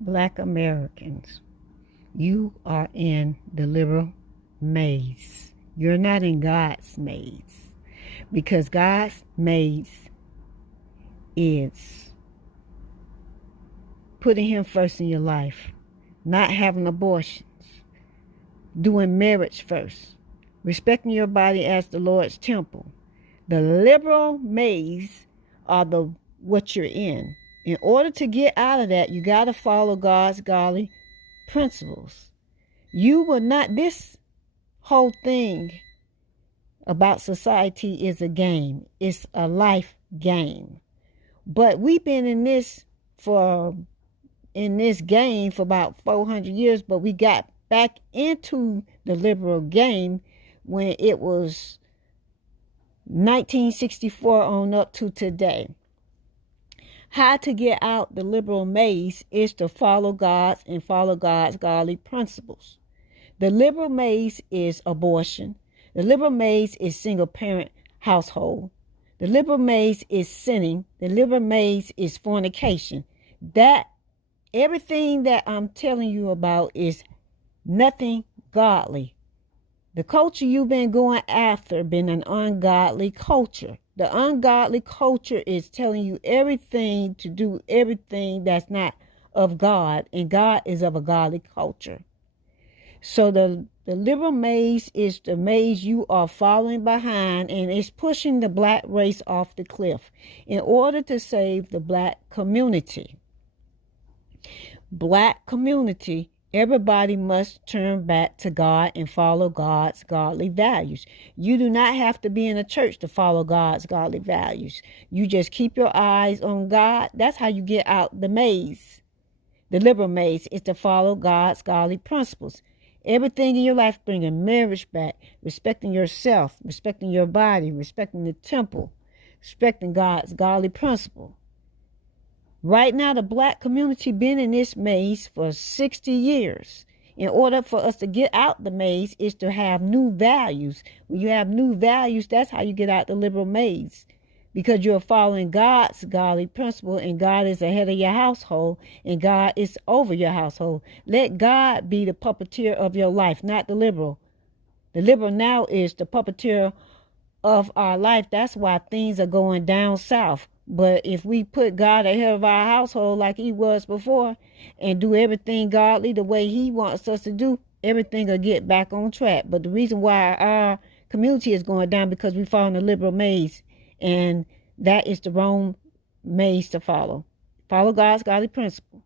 Black Americans, you are in the liberal maze. You're not in God's maze. Because God's maze is putting Him first in your life, not having abortions, doing marriage first, respecting your body as the Lord's temple. The liberal maze are what you're in. In order to get out of that, you got to follow God's godly principles. You will not, this whole thing about society is a game. It's a life game. But we've been in this game for about 400 years, but we got back into the liberal game when it was 1964 on up to today. How to get out the liberal maze is to follow God's godly principles. The liberal maze is abortion. The liberal maze is single parent household. The liberal maze is sinning. The liberal maze is fornication. That everything that I'm telling you about is nothing godly. The culture you've been going after been an ungodly culture. The ungodly culture is telling you everything to do everything that's not of God, and God is of a godly culture. So the liberal maze is the maze you are following behind, and it's pushing the black race off the cliff in order to save the black community. Black community, everybody must turn back to God and follow God's godly values. You do not have to be in a church to follow God's godly values. You just keep your eyes on God. That's how you get out the maze. The liberal maze is to follow God's godly principles. Everything in your life, bringing marriage back, respecting yourself, respecting your body, respecting the temple, respecting God's godly principle. Right now, the black community been in this maze for 60 years. In order for us to get out the maze is to have new values. When you have new values, that's how you get out the liberal maze. Because you're following God's godly principle, and God is ahead of your household, and God is over your household. Let God be the puppeteer of your life, not the liberal. The liberal now is the puppeteer of our life. That's why things are going down south. But if we put God ahead of our household like He was before, and do everything godly the way He wants us to do, everything will get back on track. But the reason why our community is going down because we follow the liberal maze, and that is the wrong maze to follow. Follow God's godly principle.